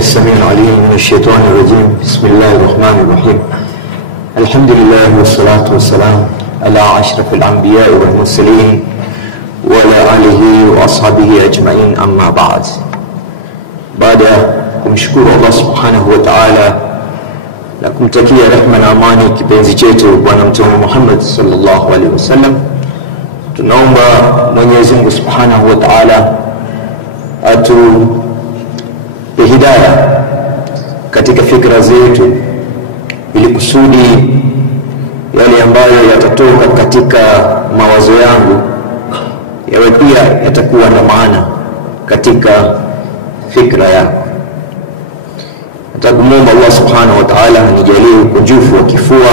السميع العليم من الشيطان الرجيم. بسم الله الرحمن الرحيم. الحمد لله والصلاة والسلام على أشرف الأنبياء والمرسلين وعلى آله وأصحابه أجمعين. أما بعد. بعد kumshukuru Allah subhanahu wa ta'ala na kumtakia rehema na amani kipenzi chetu bwana mtume Muhammad sallallahu alaihi wasallam, tunaomba Mwenyezi Mungu subhanahu wa ta'ala atupe hidayah katika fikra zetu, ili kusudi yale ambayo yatatoka katika mawazo yangu yawe pia yatakuwa na maana katika fikra yako. Nataka Allah subhanahu wa ta'ala anijalie ukunjufu wa kifua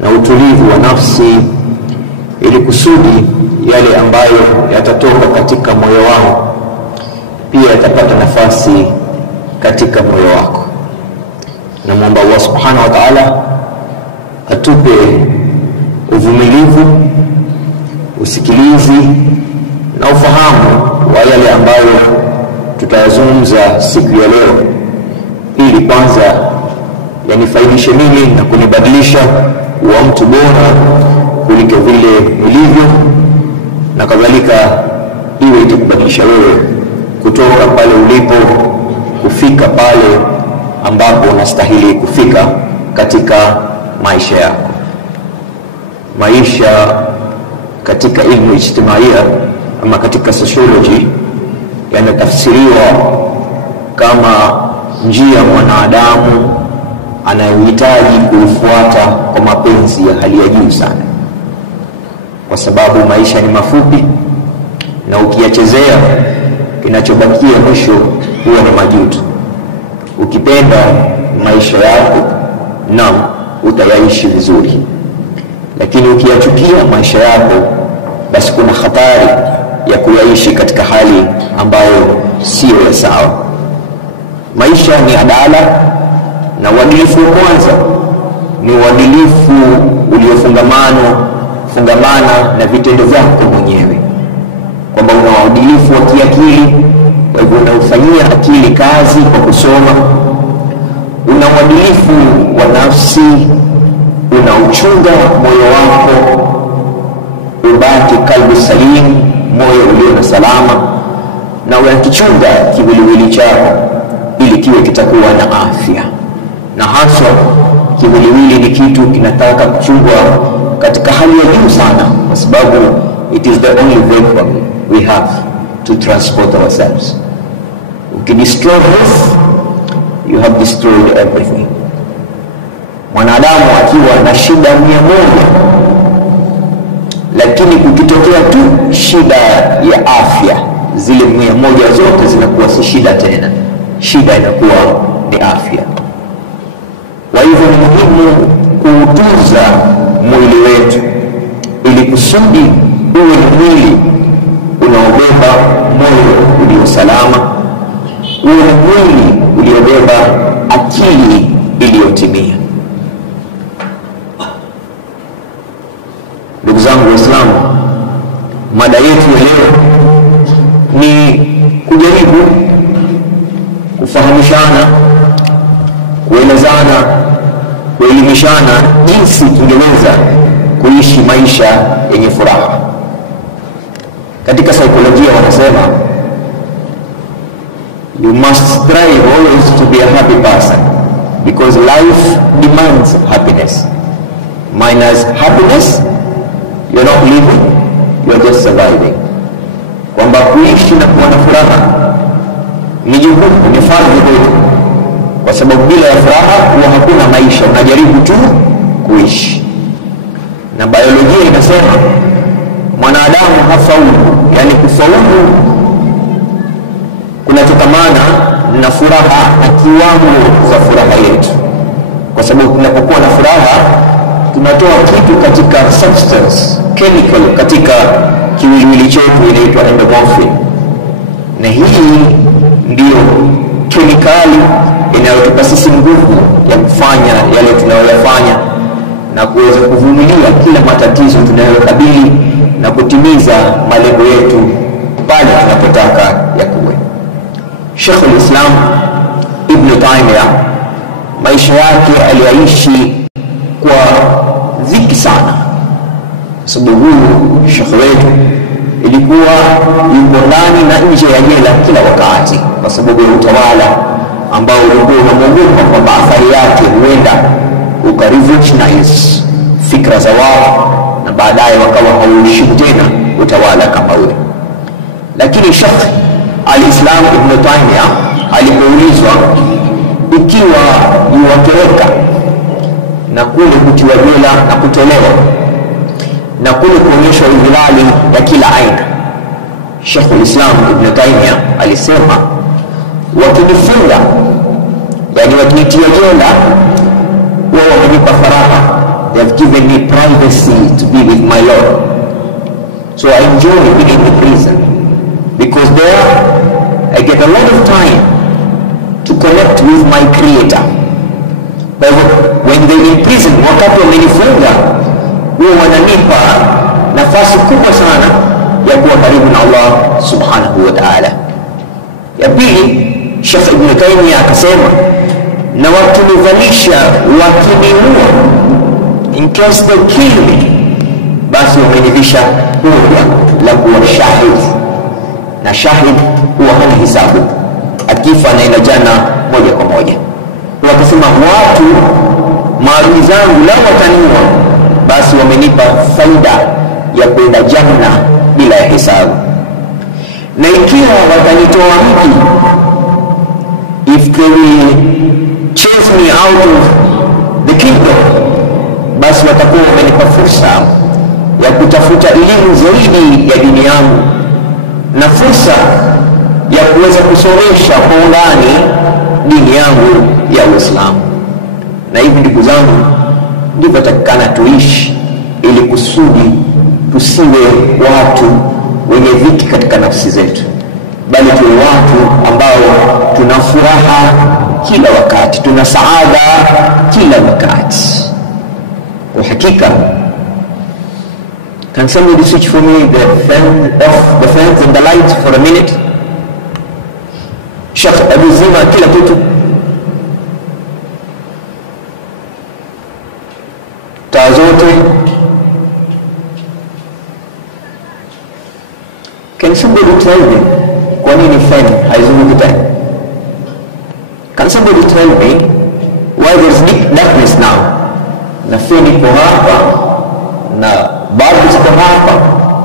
na utulivu wa nafsi, ili kusudi yale ambayo yatatoka katika moyo wangu pia yatapata nafasi katika moyo wako. Namuomba Allah subhanahu wa ta'ala atupe uvumilivu, usikilizi na ufahamu wa yale ambayo tutayazungumza siku ya leo, ili kwanza yanifaidishe mimi na kunibadilisha kuwa mtu bora kuliko vile nilivyo, na kadhalika iwe itakubadilisha wewe kutoka pale ulipo kufika pale ambapo unastahili kufika katika maisha yako. Maisha katika ilmu ijtimaia ama katika sociology yanatafsiriwa kama njia mwanadamu anayohitaji kuifuata kwa mapenzi ya hali ya juu sana, kwa sababu maisha ni mafupi, na ukiyachezea kinachobakia mwisho huwa ni majuto. Ukipenda maisha yako na utayaishi vizuri, lakini ukiyachukia maisha yako, basi kuna hatari ya kuyaishi katika hali ambayo sio ya sawa. Maisha ni adala, na uadilifu wa kwanza ni uadilifu uliofungamana na vitendo vyako mwenyewe, kwamba una uadilifu wa kiakili, kwa hivyo unaufanyia akili kazi kwa kusoma. Una uadilifu wa nafsi, unauchunga moyo wako ubaki kalbu salim, moyo ulio na salama, na unakichunga kiwiliwili chako ili kiwe kitakuwa na afya. Na haswa kiwiliwili ni kitu kinataka kuchungwa katika hali ya juu sana, kwa sababu it is the only vehicle we have to transport ourselves. Ukidestroy this, you have destroyed everything. Mwanadamu akiwa na shida 100, lakini kukitokea tu shida ya afya, zile 100 zote zinakuwa si shida tena, shida inakuwa ni afya. Kwa hivyo ni muhimu kuutunza mwili wetu, ili kusudi uwe ni mwili unaobeba moyo ulio salama, uwe ni mwili uliobeba akili iliyotimia. Ndugu zangu Waislamu, mada yetu leo ni kujaribu kufahamishana, kuelezana, kuelimishana jinsi tungeweza kuishi maisha yenye furaha. Katika saikolojia wanasema you must strive always to be a happy person, because life demands happiness. Minus happiness, you're not living, you're just surviving. Kwamba kuishi na kuwa na furaha ni jukumu, ni fardhu kwetu, kwa sababu bila ya furaha huwa hakuna maisha, unajaribu tu kuishi. Na biolojia inasema mwanadamu hafaulu, yani kufaulu kunatokamana na furaha na kiwango za furaha yetu, kwa sababu tunapokuwa na furaha tunatoa kitu katika substance, chemical katika kiwiliwili chetu inaitwa endorphin, na hii ndio kemikali inayotupa sisi nguvu ya kufanya yale tunayoyafanya na kuweza kuvumilia kila matatizo tunayokabili na kutimiza malengo yetu pale tunapotaka yakuwe. Sheikh al-Islam Ibn Taymiyyah maisha yake aliyaishi kwa dhiki sana, sababu huyu Sheikh wetu ilikuwa yuko ndani na nje ya jela kila wakati, kwa sababu ya utawala ambao ulikuwa unamwogopa kwamba athari yake huenda ukarevolutionize fikra za wao na baadaye wakawa hauheshimu tena utawala kama ule. Lakini Sheikh al-Islam Ibn Taymiyyah alipoulizwa ikiwa yuwatoroka na kule kutiwa jela na kutolewa na kule kuonyeshwa udhalali ya kila aina, Sheikh al-Islam Ibn Taymiyyah alisema, wakinifunga, yani wakinitia jela, wao wamenipa faragha, they have given me privacy to be with my Lord, so I enjoy being in the prison because there I get a lot of time to connect with my Creator. But when they in prison, wakati wamenifunga, wao wananipa nafasi kubwa sana ya kuwa karibu na Allah subhanahu wa ta'ala. Ya pili, Sheikh Ibn Taymiyyah akasema, na wakinivalisha, wakiniua, in case they kill me, basi wamenivisha huja la kuwa shahid, na shahid huwa hana hisabu, akifa anaenda jana moja kwa moja. Wakasema watu maadui zangu lao wataniua, basi wamenipa faida ya kwenda janna bila hisabu. Na ikiwa watanitoa mji, if they will chase me out of the kingdom, basi watakuwa wamenipa fursa ya kutafuta elimu zaidi ya dini yangu na fursa ya kuweza kusomesha kwa undani dini yangu ya Uislamu. Na hivi ndugu zangu, ndivyo takikana tuishi, ili kusudi tusiwe watu wenye dhiki katika nafsi zetu, bali tuwe watu ambao tuna furaha kila wakati, tuna saada kila wakati. Kwa hakika, can somebody switch for me the fans and the lights for a minute? Sheikh Abu Zima kila kitu, taa zote. Can somebody tell me kwa nini fan haizunguki tena? Can somebody tell me why there's deep darkness now? Na fan iko hapa na baadhi ziko hapa.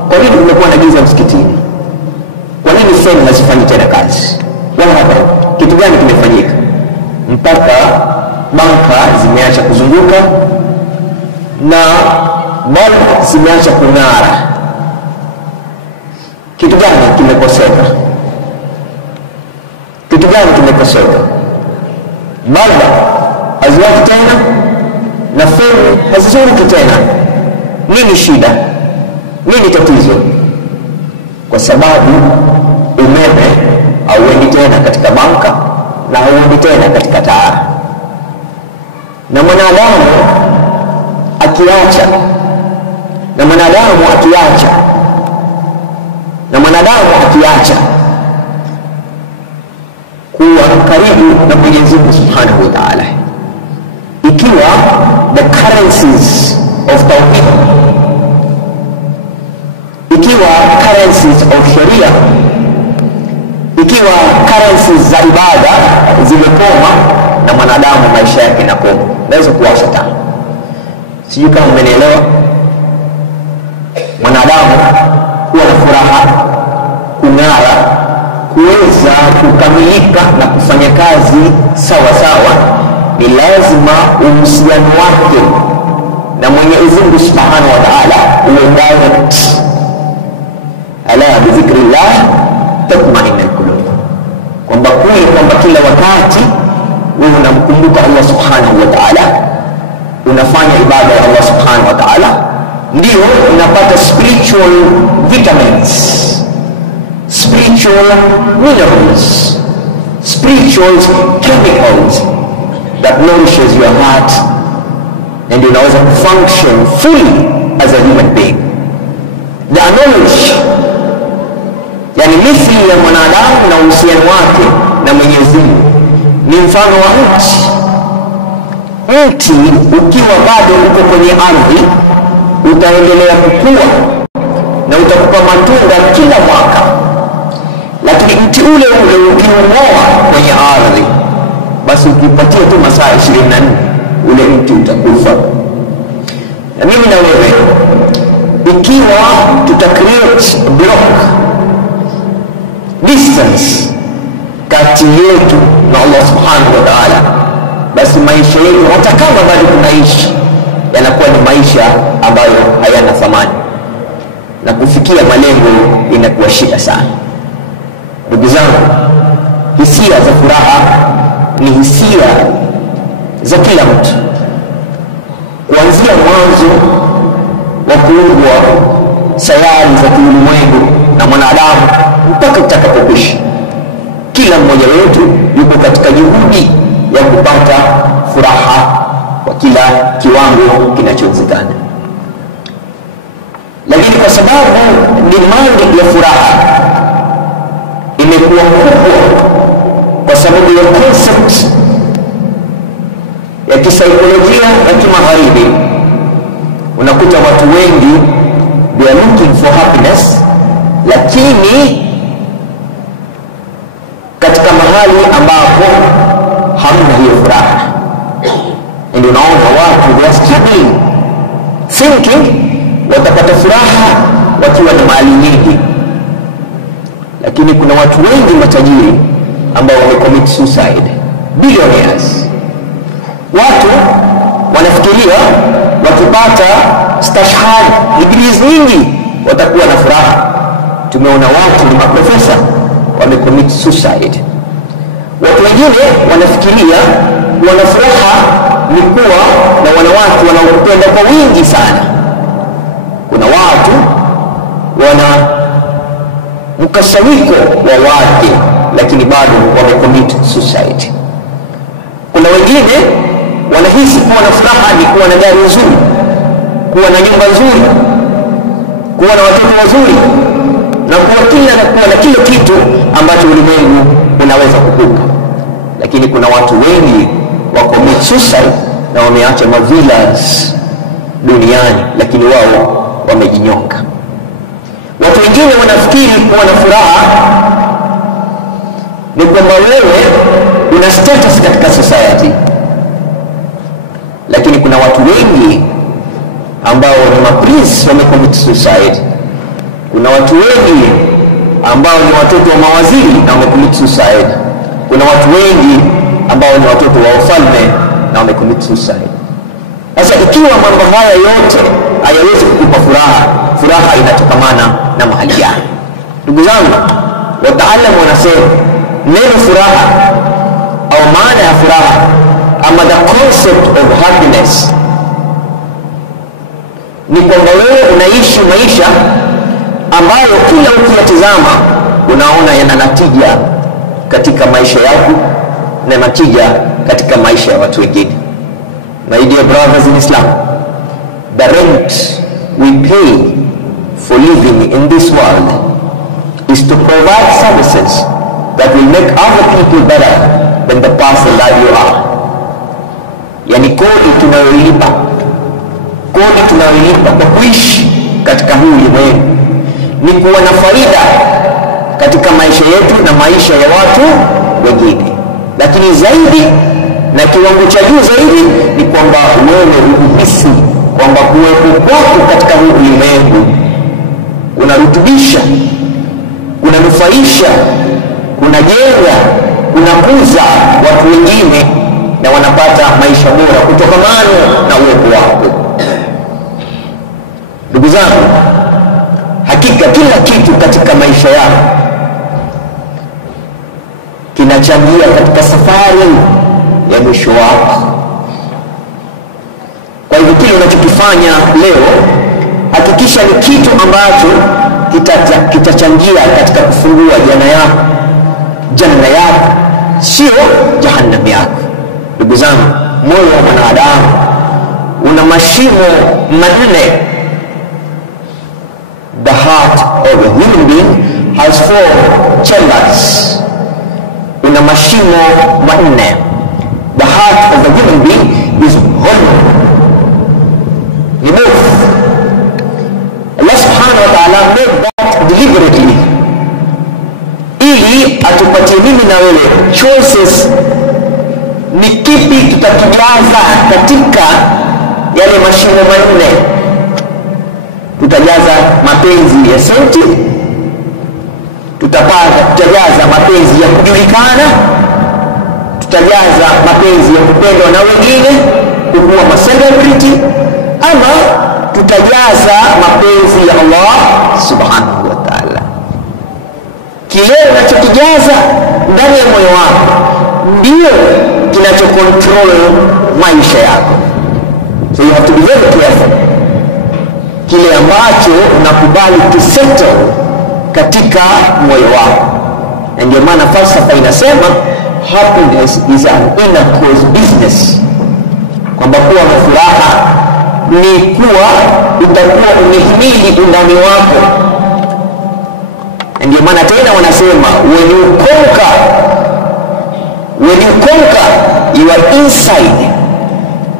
Kwa nini kumekuwa na giza msikitini? Kwa nini fan hazifanyi tena kazi? Wala hapa kitu gani kimefanyika mpaka banka zimeacha kuzunguka na bulb zimeacha kung'ara? Kitu gani kimekoseka? Kitu gani kimekoseka? Bulb haziwaki tena na fan hazizunguki tena. Nini shida? Nini tatizo? Kwa sababu umeme hauendi tena katika banka na hauendi tena katika taa. Na mwanadamu akiacha kuwa karibu na Mwenyezi Mungu Subhanahu wa Ta'ala, ikiwa the currencies of tawhid, ikiwa currencies of sharia, ikiwa currencies za ibada zimekoma, na mwanadamu maisha yake yanakoma, naweza kuwasha taa. Sijui kama mmenielewa. Mwanadamu kuwa na furaha, kung'ara, kuweza kukamilika na kufanya kazi sawa sawa, ni lazima uhusiano wake na Mwenyezi Mungu Subhanahu wa Ta'ala uwe direct. Ala bi dhikrillah tatma'innul qulub, kwamba kila wakati wewe unamkumbuka Allah Subhanahu wa Ta'ala, unafanya ibada ya Allah Subhanahu wa Ta'ala, ndio unapata spiritual vitamins, spiritual minerals, spiritual chemicals that nourishes your heart, and unaweza function fully as a human being. The knowledge, yani mithili ya mwanadamu na uhusiano wake na na Mwenyezi Mungu ni mfano wa mti. Mti ukiwa bado uko kwenye ardhi utaendelea kukua na utakupa matunda kila mwaka, lakini mti ule ule ukiung'oa kwenye ardhi, basi ukipatia tu masaa 24 ule mti utakufa. Na mimi na wewe, ikiwa tutacreate block distance kati yetu na Allah subhanahu wa ta'ala, basi maisha yetu hata kama bado tunaishi yanakuwa ni maisha ambayo hayana thamani, na kufikia malengo inakuwa shida sana. Ndugu zangu, hisia za furaha ni hisia za kila mtu, kuanzia mwanzo wa kuumbwa sayari za kiulimwengu na mwanadamu mpaka tutakapokwisha. Kila mmoja wetu yuko katika juhudi ya kupata furaha kwa kila kiwango kinachowezekana, lakini kwa sababu demand ya furaha imekuwa kubwa kwa sababu ya concept ya kisaikolojia ya kimagharibi, unakuta watu wengi they are looking for happiness, lakini katika mahali ambapo hamna hiyo furaha. Ndio unaona watu they are struggling thinking watapata furaha wakiwa na mali nyingi, lakini kuna watu wengi matajiri ambao wamecommit suicide, billionaires. Watu wanafikiria wakipata stashhad degrees nyingi watakuwa na furaha. Tumeona watu ni maprofesa wamecommit suicide. Watu wengine wanafikiria wana furaha ni kuwa na wanawake wanaopenda kwa wingi sana. Kuna watu wana mkasanyiko wa wake lakini bado wamecommit suicide. Kuna wengine wanahisi kuwa na furaha ni kuwa na gari nzuri, kuwa na nyumba nzuri, kuwa na watoto wazuri, na kuwa na kila kitu ambacho ulimwengu unaweza kukupa. Lakini kuna watu wengi wacommit suicide na wameacha mavillas duniani, lakini wao wamejinyonga. Watu wengine wanafikiri kuwa na furaha ni kwamba wewe una status katika society, lakini kuna watu wengi ambao ni maprince wamecommit suicide. Kuna watu wengi ambao ni watoto wa mawaziri na wamecommit suicide. Kuna watu wengi ambao ni watoto wa ufalme na wamecommit suicide. Sasa ikiwa mambo haya yote hayawezi kukupa furaha, furaha inatokamana na mahali gani? Ndugu zangu, wataalamu wanasema neno furaha au maana ya furaha ama the concept of happiness ni kwamba wewe unaishi maisha ambayo kila ukiyatazama unaona yana natija katika maisha yako na natija katika maisha ya watu wengine. My dear brothers in Islam, the rent we pay for living in this world is to provide services that will make other people better than the person that you are. Yani kodi tunayoilipa kwa kuishi katika huu ulimwengu ni kuwa na faida katika maisha yetu na maisha ya watu wengine, lakini zaidi na kiwango cha juu zaidi ni kwamba wewe uhisi kwamba kuwepo kwako katika huu ulimwengu unarutubisha, unanufaisha, unajenga, unakuza watu wengine na wanapata maisha bora kutokamana na uwepo wako. Ndugu zangu, hakika kila kitu katika maisha yako kinachangia katika safari ya mwisho wako. Kwa hivyo kile unachokifanya leo, hakikisha ni kitu ambacho kitachangia katika kufungua janna yako, sio jahannam yako. Ndugu zangu, moyo wa mwanadamu una mashimo manne. The heart of a human being has 4 chambers. una mashimo manne. The heart of a human being is hollow. Ni both. Allah subhanahu wa ta'ala made that deliberately, ili atupatie mimi na wewe choices, ni kipi tutakijaza katika yale mashimo manne. Tutajaza mapenzi ya sauti, tutajaza mapenzi ya kujulikana, tutajaza mapenzi ya kupendwa na wengine, kuwa celebrity, ama tutajaza mapenzi ya Allah subhanahu wa ta'ala. Kile unachokijaza ndani ya moyo wako ndio kinachocontrol maisha yako. So you have to be very careful. Kile ambacho unakubali to settle katika moyo wako. Na ndio maana falsafa inasema happiness is an inner cause business, kwamba kuwa na furaha ni kuwa utakuwa umehimili undani wako. Na ndio maana tena wanasema when you conquer your inside,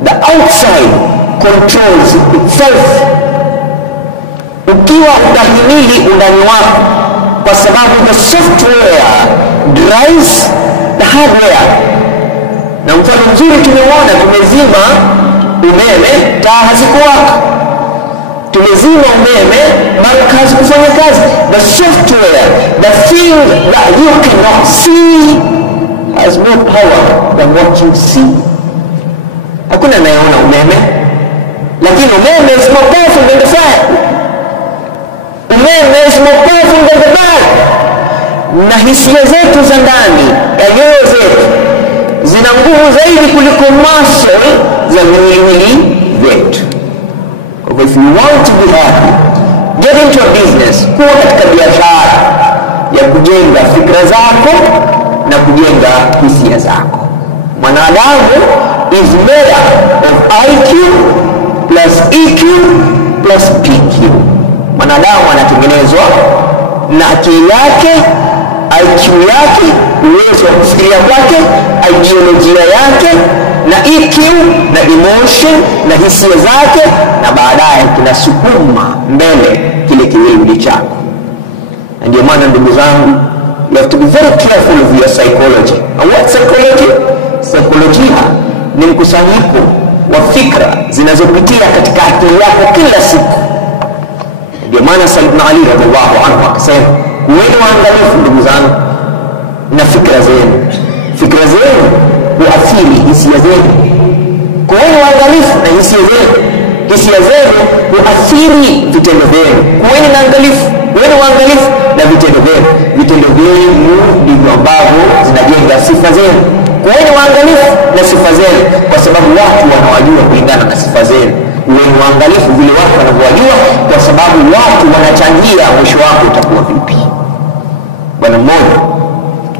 the outside controls itself. Ukiwa utahimili undani wako, kwa sababu the software drives the hardware. Na mfano mzuri tumeona, tumezima umeme, taa hazikuwaka. Tumezima umeme, bado hazikufanya kazi. The software, the thing that you cannot see has more power than what you see. Hakuna anayeona umeme, lakini umeme is more powerful than the fire. Umeme is more powerful than the bulb. Na hisia zetu za ndani ya nyoyo zetu zina nguvu zaidi kuliko muscle za mwili wetu. If you want to be happy, get into a business. Kuwa katika biashara ya kujenga fikra zako na kujenga hisia zako. Mwanadamu is made of IQ plus EQ plus PQ. Mwanadamu anatengenezwa na akili yake, IQ yake, uwezo wa kufikiria kwake, ideolojia yake, na EQ na emotion na hisia zake, na baadaye kinasukuma mbele kile kiwili chako. Na ndio maana ndugu zangu, you have to be very careful of your psychology. And what psychology? Psychology ni mkusanyiko wa fikra zinazopitia katika akili yako kila siku. Ndio maana Sayyidina Ali radhiallahu anhu akasema, kuweni waangalifu ndugu zangu na fikra zenu. Fikra zenu huathiri hisia zenu. Kuweni waangalifu na hisia zenu. Hisia zenu huathiri vitendo vyenu. Kuweni waangalifu, kuweni waangalifu na vitendo vyenu. Vitendo vyenu ndivyo ambavyo zinajenga sifa zenu. Kuweni waangalifu na sifa zenu, kwa sababu watu wanawajua kulingana na sifa zenu. Kuweni waangalifu vile watu wanavyowajua, kwa sababu watu wanachangia mwisho wako utakuwa vipi. Bwana mmoja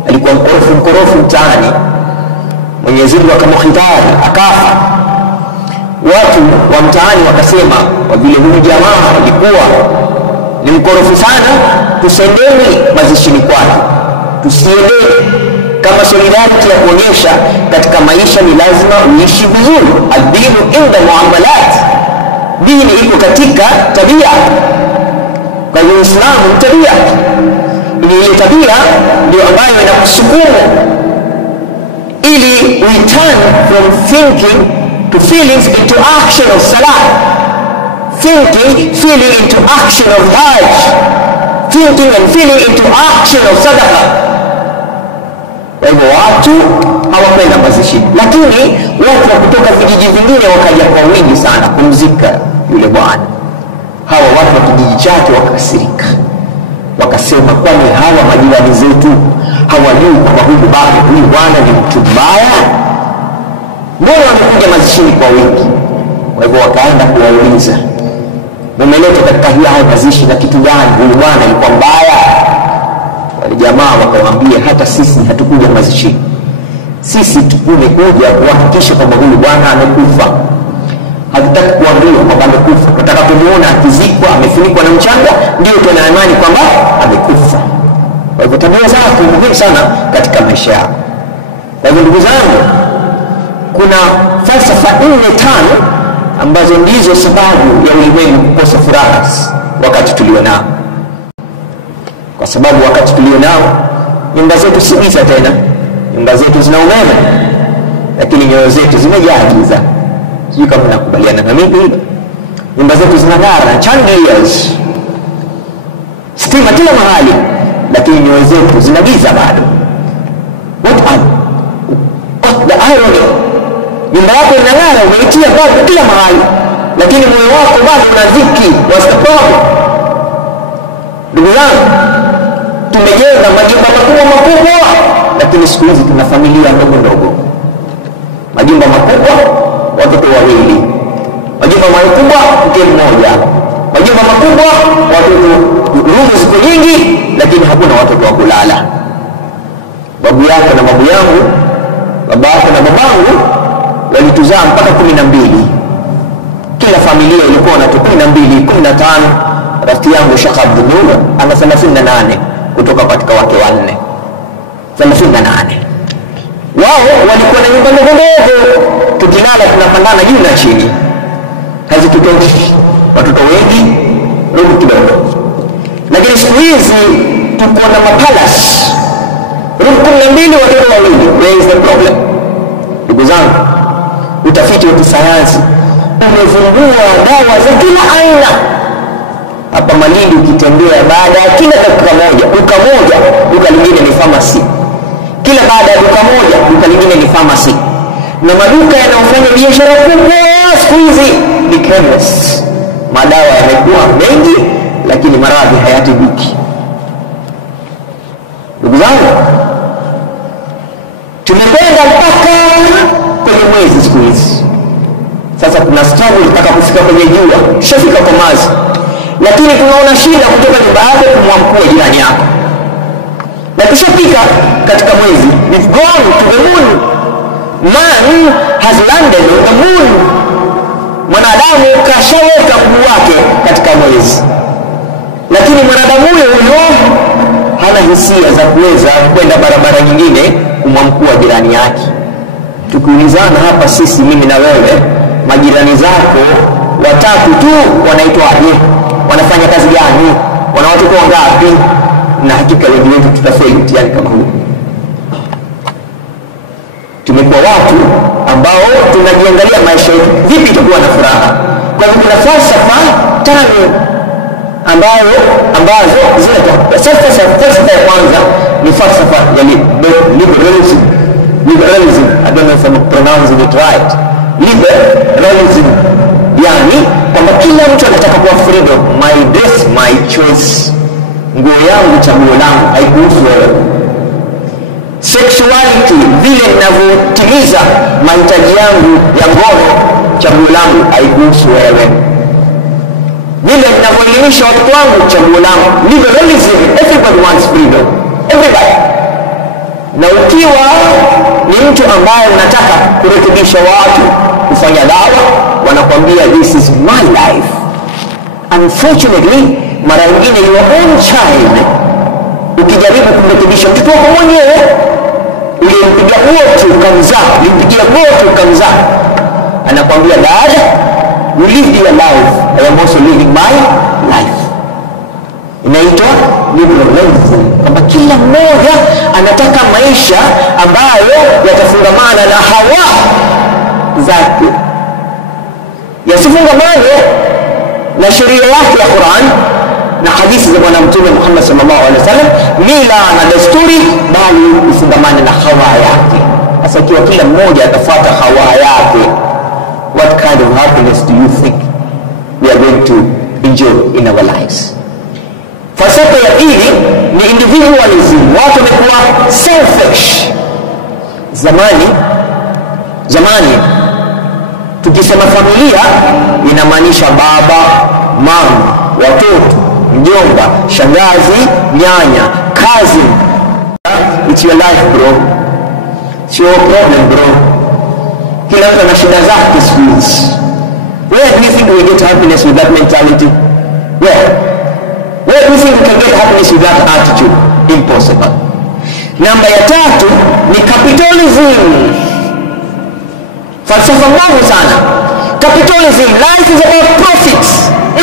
alikuwa mkorofi mtaani, Mwenyezi Mungu akamhitari akafa. Watu wa mtaani wakasema, kwa vile huyu jamaa alikuwa ni mkorofi sana, tusendeni mazishini kwake, tusiende. Kama solidarity ya kuonyesha katika maisha ni lazima uishi vizuri. Adinu inda muamalat, dini iko katika tabia. Kwa hiyo Uislamu ni tabia. Ile tabia ndio ambayo inakusukuma ili we turn from thinking to feelings into action of salah, thinking, feeling into action of hajj, thinking and feeling into action of sadaqah. Kwa hivyo watu hawapenda mazishi, lakini watu wa kutoka vijiji vingine wakaja kwa wingi sana kumzika yule bwana. Hawa watu wa kijiji chake wakasirika, wakasema, kwani hawa majirani zetu hawajui kwamba huyu bwana ni mtu mbaya? Mbona wamekuja mazishini kwa wingi? Kwa hivyo wakaenda kuwauliza, mumeleta katika haya mazishi na kitu gani? Huyu bwana alikuwa mbaya? Wale jamaa wakamwambia, hata sisi hatukuja mazishini, sisi tumekuja kuhakikisha kwamba huyu bwana amekufa. Hatutaki kuambiwa kwamba amekufa, tunataka kumuona akizikwa amefunikwa na mchanga, ndio tuna imani kwamba amekufa. Kwa hivyo tabia zako muhimu sana katika maisha yako. Kwa hivyo ndugu zangu, kuna falsafa 4-5 ambazo ndizo sababu ya ulimwengu kukosa furaha wakati tulionao. Kwa sababu wakati tulionao nyumba zetu si giza tena, nyumba zetu zina umeme, lakini nyoyo zetu zimejaa giza. Sijui kama mnakubaliana na mimi hilo. Nyumba zetu zinang'ara, chandeliers, stima kila mahali, lakini nyoyo zetu zina giza bado. What the irony? Nyumba yako inang'ara, umeitia bado kila mahali, lakini moyo wako bado una dhiki. What's the problem? Ndugu zangu, tumejenga majumba makubwa, lakini siku hizi tuna familia ndogo. Majumba makubwa, watoto wawili. Majumba makubwa, mke mmoja. Majumba makubwa, watoto, rumu ziko nyingi, lakini hakuna watoto wa kulala. Babu yako na babu yangu, baba yako na babangu walituzaa mpaka 12. Kila familia ilikuwa na 12, 15. Rafiki yangu Sheikh Abdul Nur ana 38 kutoka katika wake wanne. 38. Wao walikuwa na nyumba ndogo, tukilala tunapandana juu na chini, hazitutoshi, watoto wengi, roho kidogo. Lakini siku hizi tuko na mapalace, roho 12, watoto wawili. Where is the problem? Ndugu zangu, utafiti wa kisayansi umevumbua dawa za kila aina. Hapa Malindi ukitembea, baada ya kila dakika moja, duka lingine ni pharmacy. Kila baada ya duka moja, duka lingine ni pharmacy. Na maduka yanayofanya biashara kubwa siku hizi ni chemist. Madawa yamekuwa mengi, lakini maradhi hayatibiki. Ndugu zangu, tumekwenda mpaka kwenye mwezi siku hizi. Sasa kuna struggle mpaka kufika kwenye jua, shafika kwa Mars. Lakini tunaona shida kutoka nyumba yako kumwamkua jirani yako. Na tushafika katika mwezi. We've gone to the moon. Man has landed on the moon. Mwanadamu kashaweka mguu wake katika mwezi. Lakini mwanadamu huyo hana hisia za kuweza kwenda barabara nyingine kumwamkua jirani yake. Tukiulizana hapa sisi, mimi na wewe, majirani zako watatu tu wanaitwaje? Wanafanya kazi gani? Wana watoto wangapi? Na hakika wengi wetu tutafeli mtihani kama huu. Tumekuwa watu ambao tunajiangalia maisha yetu vipi tutakuwa na furaha. Kwa hivyo kuna falsafa 5 ambazo zinaitwa falsafa ya kwanza ni falsafa ya liberalism. I don't know if I'm pronouncing it right. Liberalism, yani kwamba kila mtu anataka kuwa freedom. My dress, my choice. Nguo yangu, chaguo langu, haikuhusu wewe. Sexuality, vile ninavyotimiza mahitaji yangu ya ngono, chaguo langu, haikuhusu wewe. Vile ninavyoelimisha watoto wangu, chaguo langu. Liberalism, everybody wants freedom. Everybody. Na ukiwa ni mtu ambaye unataka kurekebisha watu, kufanya dawa, wanakuambia this is my life. Unfortunately, mara nyingine your own child, ukijaribu kumrekebisha mtoto wako mwenyewe, ulimpigia goti ukamzaa, anakuambia dad, you live your life, I am also living my life. Inaitwa liberalism, kwamba kila mmoja anataka maisha ambayo yatafungamana na hawa zake, yasifungamane na sheria yake ya Qur'an na hadithi za Bwana Mtume Muhammad sallallahu alaihi wasallam, mila na desturi, bali ufungamane na hawa yake. Sasa ikiwa kila mmoja atafuata hawa yake, what kind of happiness do you think we are going to enjoy in our lives? Falsafa ya pili ni individualism. Watu wamekuwa selfish. Zamani tukisema familia inamaanisha baba, mama, watoto, mjomba, shangazi, nyanya, cousin. It's your life bro, it's your problem bro. Kila mtu ana shida zake siku hizi. Where do you think we get happiness with that mentality? Where do you think we can get happiness with that attitude? Impossible. Namba ya tatu ni capitalism. Falsafa mbovu sana. Capitalism, life is about profits,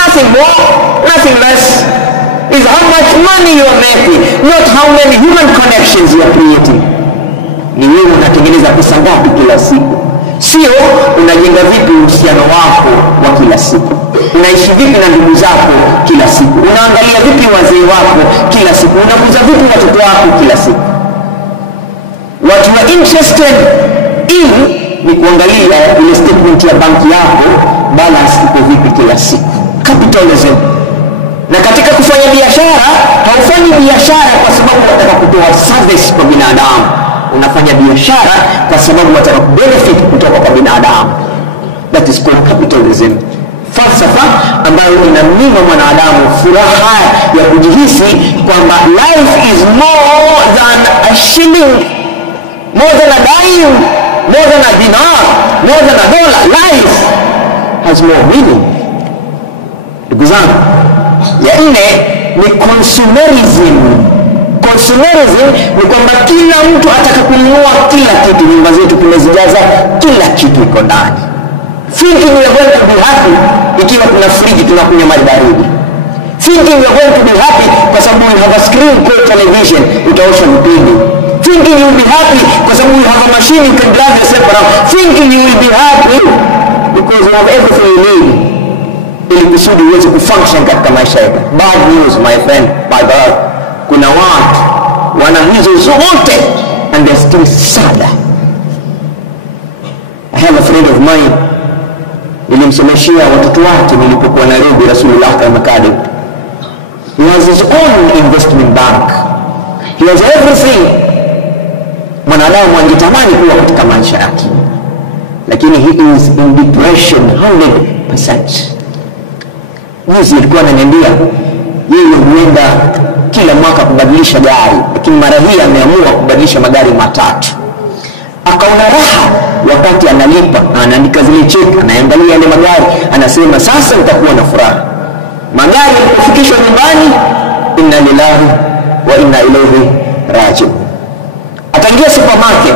nothing more, nothing less. Is how much money you are making, not how many human connections you are creating. Ni wewe unatengeneza pesa ngapi kila siku, sio unajenga vipi uhusiano wako wa kila siku, unaishi vipi na ndugu zako kila siku, unaangalia vipi wazee wako kila siku, unakuza vipi watoto wako kila siku. What you are interested in ni kuangalia ile statement ya banki yako, balance iko vipi kila siku. Capitalism. Na katika kufanya biashara, haufanyi biashara kwa sababu unataka kutoa service kwa binadamu. Unafanya biashara kwa sababu unataka benefit kutoka kwa binadamu. That is called capitalism. Falsafa ambayo inamnyima mwanadamu furaha ya kujihisi kwamba life is more than a shilling, more than a dime, more than a dinar, more than a dollar. Life has more meaning. Ndugu zangu, ya nne ni consumerism. Consumerism ni kwamba kila mtu ataka kununua kila kitu. Nyumba zetu tumezijaza kila kitu iko ndani. Thinking we are going to be happy ikiwa kuna friji tunakunywa maji baridi. Thinking we are going to be happy kwa sababu we have a screen called television, utaosha vipindi. Thinking you will be happy kwa sababu you have a machine you can drive yourself around. Thinking you will be happy because you have everything you need ili kusudi uweze kufunction katika maisha yako. Bad news my friend, my brother. Kuna watu wana hizo zote and they're still sad. I have a friend of mine, nilimsomeshia watoto wake nilipokuwa Nairobi Rasulullah Academy. He has his own investment bank. He has everything. Mwanadamu angetamani kuwa katika maisha yake, lakini he is in depression 100%. Mwizi alikuwa ananiambia yeye huenda kila mwaka kubadilisha gari, lakini mara hii ameamua kubadilisha magari matatu. Akaona raha wakati analipa, anaandika zile cheki, anaangalia yale magari, anasema sasa nitakuwa na furaha. Magari yalipofikishwa nyumbani, inna lillahi wa inna ilaihi raji'un. Ataingia supermarket,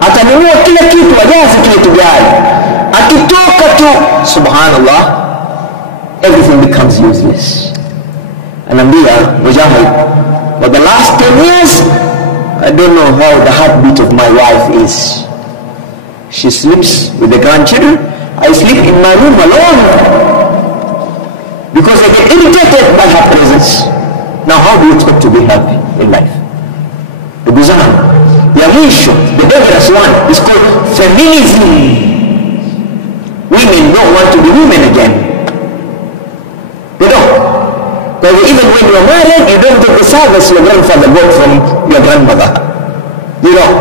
atanunua kila kitu, ajaze kile gari. Akitoka tu, subhanallah, everything becomes useless. Anambia Mujahid, for the last 10 years I don't know how the heartbeat of my wife is. She sleeps with the grandchildren, I sleep in my room alone because I get irritated by her presence. Now how do you expect to be happy in life? Ndugu zangu, ya mwisho, the dangerous one, is called feminism. Women don't want to be women again. They don't. Because even when you are married, you don't get the service your grandfather got from your grandmother. You don't.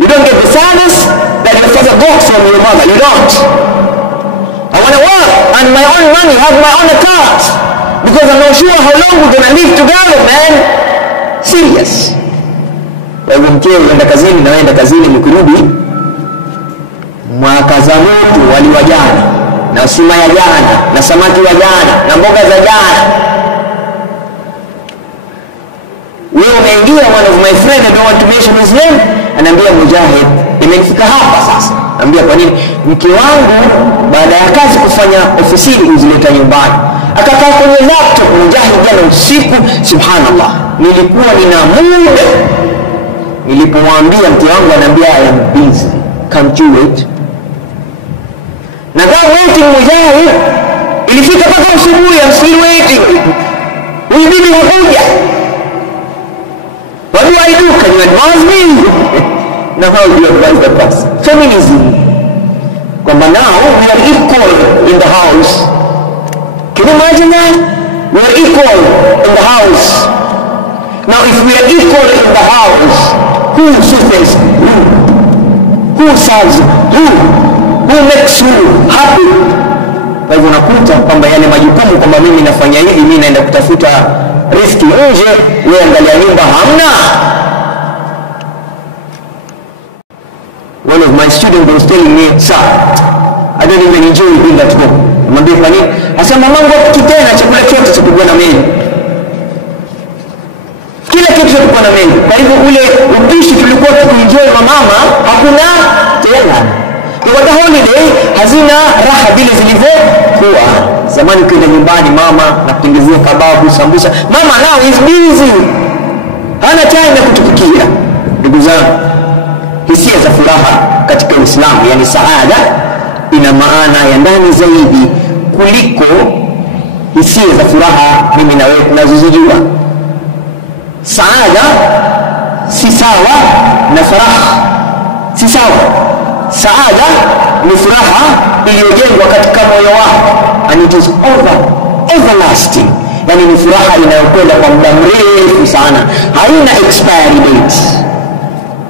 You don't get the service that your father got from your mother. You don't. I want to work and my own money, have my own account, because I'm not sure how long we're going to live together, man. Serious. Kwa hivyo mkeo unaenda kazini na waenda kazini, mkirudi mwakaza moto wali wa jana na sima ya jana na samaki wa jana na mboga za jana. Wewe umeingia, one of my friend, I don't want to mention his name, anaambia Mujahid, imefika hapa sasa. Anambia kwa nini? Mke wangu baada ya kazi kufanya ofisini uzileta nyumbani, akakaa kwenye laptop. Mujahid jana usiku, subhanallah, nilikuwa nina muda. Nilipomwambia mke wangu, anambia I am busy, can't you wait? Na kama waiting Mujahid, ilifika mpaka asubuhi, I'm still waiting. Huyu bibi hakuja. What do I do? Can you advise me? Now how do you advise the person? Feminism. Kwamba now we are equal in the house. Can you imagine that? We are equal in the house. Now if we are equal in the house, who suffers who? Who serves who? Who makes who happy? Kwa hivyo unakuta kwamba yale majukumu kwamba mimi nafanya hivi, mimi naenda kutafuta riski nje, wewe angalia nyumba hamna. One of my students was telling me, sir, I don't even enjoy being at home. Mwambie kwa nini? Asema mamangu kitena chakula chote cha kugona mimi. Kila kitu kesho tuko na mengi. Kwa hivyo ule upishi tulikuwa tukienjoy mama hakuna tena. Kwa holiday hazina raha vile zilivyokuwa zamani. Kwenda nyumbani mama na kutengezea kababu, sambusa, mama now is busy, hana time ya kutupikia. Ndugu zangu, hisia za furaha katika Uislamu, yani saada, ina maana ya ndani zaidi kuliko hisia za furaha mimi na wewe tunazozijua. Saada si sawa na furaha, si sawa. Saada ni furaha iliyojengwa katika moyo wako, and it is everlasting. Yani ni furaha inayokwenda kwa muda mrefu sana, haina expiry date.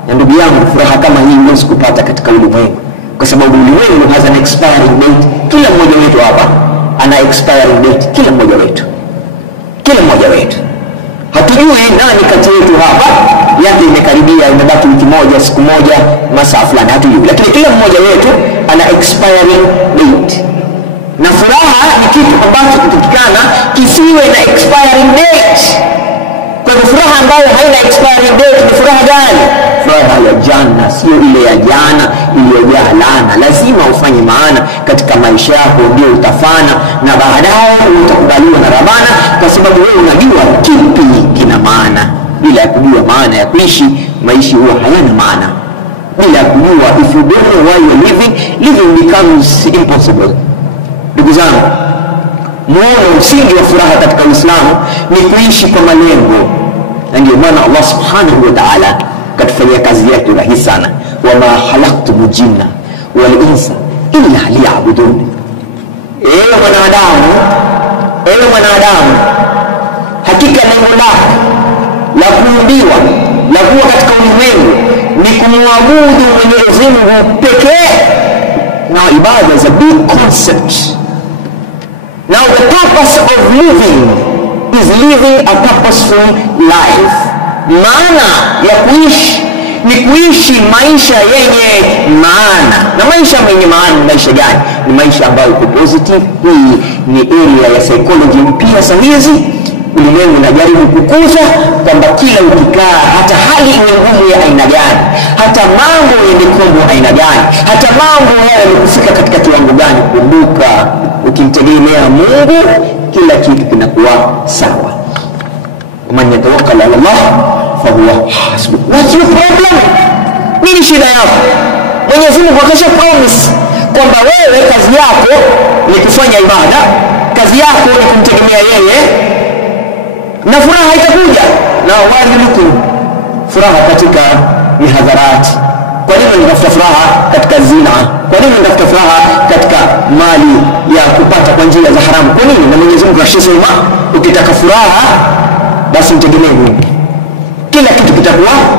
Na ndugu yangu, furaha kama hii huwezi kupata katika ulimwengu, kwa sababu ulimwengu has an expiring date. Kila mmoja wetu hapa ana expiring date, kila mmoja wetu. Hatujui nani kati yetu hapa yake imekaribia, imebaki wiki moja, siku moja, masaa fulani, hatujui. Lakini kila mmoja wetu ana expiring date. Na furaha ni kitu ambacho kitakikana kisiwe na expiring date. Kwa hivyo furaha ambayo haina expiring date ni furaha gani? Furaha ya jana, sio ile ya jana iliyojaa laana. Lazima ufanye maana katika maisha yako, ndio utafana na baadaye utakubaliwa na Rabbana, kwa sababu wewe unajua kipi kina maana. Bila ya kujua maana ya kuishi, maisha huwa hayana maana. Bila ya kujua, if you don't know why you're living becomes impossible. Ndugu zangu, muone msingi wa furaha katika Uislamu ni kuishi kwa malengo. Na ndio maana Allah subhanahu wa ta'ala katufanyia kazi yake rahisi sana. Wama khalaqtul jinna wal insa illa liya'budun. Ewe mwanadamu, hakika lengo lako la kuumbiwa, la kuwa katika ulimwengu ni kumwabudu Mwenyezi Mungu pekee. Now ibada is a big concept. Now the purpose of living is living a purposeful life. Maana ya kuishi ni kuishi maisha yenye maana. Na maisha yenye maana ni maisha gani? Ni maisha ambayo iko positive. Hii ni area ya psychology mpya sasa hizi. Ulimwengu unajaribu kukuza kwamba kila ukikaa, hata hali iwe ngumu ya aina gani, hata mambo yenye kombo aina gani, hata mambo yale kufika katika kiwango gani, kumbuka ukimtegemea Mungu kila kitu kinakuwa sawa. Man yatawakkal ala Allah fa huwa hasbuh. What's your problem? Nini shida yako? Mwenyezi Mungu akasha promise kwamba wewe kazi yako ni kufanya ibada, kazi yako ni kumtegemea yeye, na furaha itakuja. Na wajibu furaha katika mihadharati. Kwa nini unatafuta furaha katika zina? Kwa nini unatafuta furaha katika mali ya kupata kwa njia za haramu? Kwa nini? Na Mwenyezi Mungu akasema ukitaka furaha basi mtegemee Mungu, kila kitu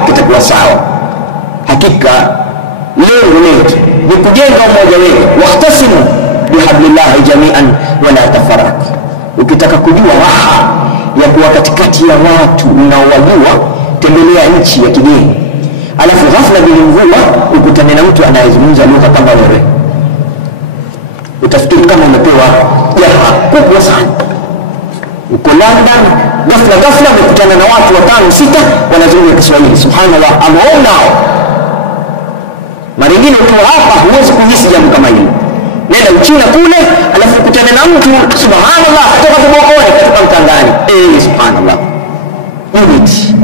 kitakuwa sawa. Hakika lengo letu ni kujenga umoja wetu. Wahtasimu bihablillahi jami'an wala tafarraqu. Ukitaka kujua raha ya kuwa katikati ya watu unaowajua, tembelea nchi ya kigeni, alafu ghafla bila mvua ukutane na mtu anayezungumza lugha kama wewe, utafikiri kama umepewa jaha kubwa sana. Uko London, ghafla umekutana na watu 5-6 wanazungumza Kiswahili. Subhanallah, ameona. Mara nyingine ukiwa hapa huwezi kuhisi jambo kama hilo. Nenda Uchina kule, alafu ukutane na mtu subhanallah kutoka Bogoni kutoka Mtangani. Subhanallah. Unity.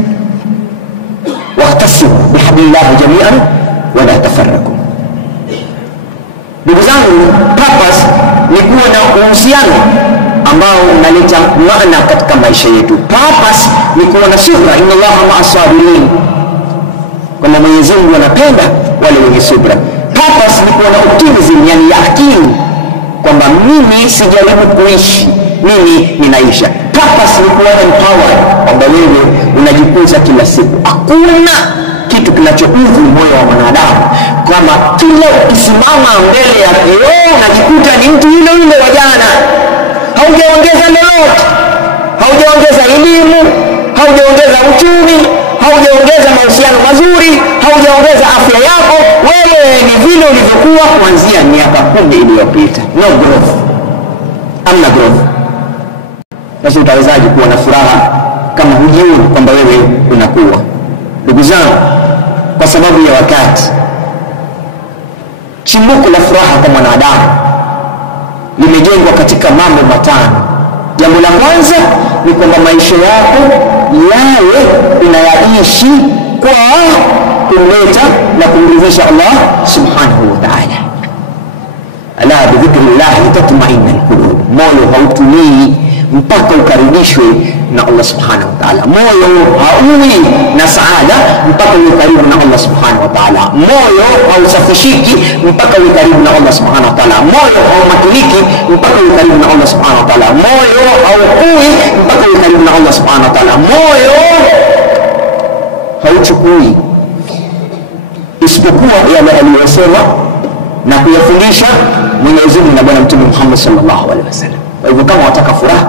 Wahtasimu bihablillahi jami'an wala tafarraqu. Ndugu zangu, purpose ni kuwa na uhusiano ambao unaleta maana katika maisha yetu. Purpose ni kuwa na subra. Inna Allaha ma'as sabirin. Kwamba Mwenyezi Mungu anapenda wale wenye subra. Purpose ni kuwa na optimism, yani yakini kwamba mimi sijaribu kuishi, mimi ninaisha. Purpose ni kuwa empowered, kwamba wewe unajikuza kila siku. Hakuna kitu kinachoudhi moyo wa mwanadamu kama kila ukisimama mbele ya kioo unajikuta ni mtu yule wa jana. Haujaongeza lolote, haujaongeza elimu, haujaongeza uchumi, haujaongeza mahusiano mazuri, haujaongeza afya yako. Wewe ni vile ulivyokuwa kuanzia miaka 10 iliyopita. No growth. Amna growth. Basi utawezaje kuwa na furaha kama hujioni kwamba wewe unakuwa. Ndugu zangu, kwa sababu ya wakati, chimbuko la furaha kwa mwanadamu limejengwa katika mambo matano. Jambo la kwanza ni kwamba maisha yako yawe unayaishi kwa kumleta na kumridhisha Allah subhanahu wa ta'ala. Ala bidhikrillah tatma'innul qulub, moyo hautulii mpaka ukaribishwe na Allah subhanahu wa ta'ala. Moyo hauwi na saada mpaka uwe karibu na Allah subhanahu wa ta'ala. Moyo hausafishiki mpaka uwe karibu na Allah subhanahu wa ta'ala. Moyo haumatiliki mpaka uwe karibu na Allah subhanahu wa ta'ala. Moyo haukui mpaka uwe karibu na Allah subhanahu wa ta'ala. Moyo hauchukui isipokuwa yale aliyosema na kuyafundisha Mwenyezi Mungu na Bwana Mtume Muhammad sallallahu alaihi wasallam. Kwa hivyo kama wataka furaha,